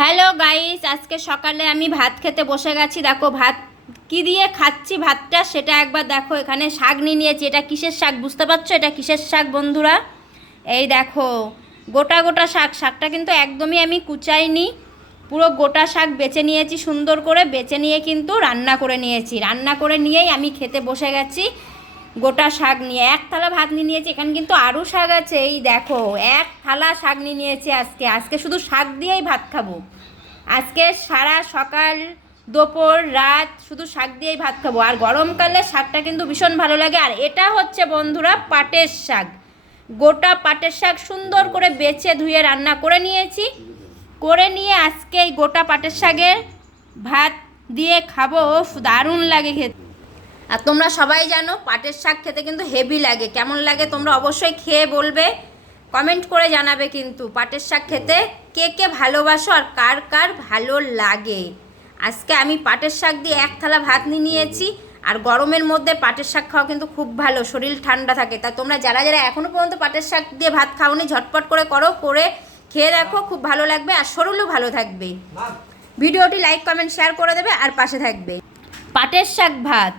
Hello guys, আজকে সকালে আমি ভাত খেতে বসে গেছি। দেখো ভাত কি দিয়ে খাচ্ছি, ভাতটা সেটা একবার দেখো। এখানে শাক নিয়ে নিয়েছি। এটা কিসের শাক বুঝতে পারছো? এটা কিসের শাক বন্ধুরা? এই দেখো, গোটা গোটা শাক। শাকটা কিন্তু একদমই আমি কুচাইনি, পুরো গোটা শাক বেছে নিয়েছি। সুন্দর করে বেছে নিয়ে কিন্তু রান্না করে নিয়েছি। রান্না করে নিয়েই আমি খেতে বসে গেছি গোটা শাক নিয়ে। এক থালা ভাত নিয়ে নিয়েছি। এখানে কিন্তু আরও শাক আছে। এই দেখো, এক থালা শাক নিয়ে নিয়েছি। আজকে আজকে শুধু শাক দিয়েই ভাত খাবো। আজকে সারা সকাল দুপুর রাত শুধু শাক দিয়েই ভাত খাবো। আর গরমকালে শাকটা কিন্তু ভীষণ ভালো লাগে। আর এটা হচ্ছে বন্ধুরা পাটের শাক, গোটা পাটের শাক। সুন্দর করে বেছে ধুয়ে রান্না করে নিয়েছি। করে নিয়ে আজকে এই গোটা পাটের শাকের ভাত দিয়ে খাবো। দারুণ লাগে খেতে। আর তোমরা সবাই জানো পাটের শাক খেতে কিন্তু হেভি লাগে। কেমন লাগে তোমরা অবশ্যই খেয়ে বলবে, কমেন্ট করে জানাবে কিন্তু পাটের শাক খেতে কে কে ভালোবাসো আর কার কার ভালো লাগে। আজকে আমি পাটের শাক দিয়ে এক থালা ভাত নিয়ে নিয়েছি। আর গরমের মধ্যে পাটের শাক খাওয়া কিন্তু খুব ভালো, শরীর ঠান্ডা থাকে। তা তোমরা যারা যারা এখনও পর্যন্ত পাটের শাক দিয়ে ভাত খাওনি, ঝটপট করে করো, করে খেয়ে দেখো, খুব ভালো লাগবে আর শরীরও ভালো থাকবে। ভিডিওটি লাইক কমেন্ট শেয়ার করে দেবে আর পাশে থাকবে। পাটের শাক ভাত।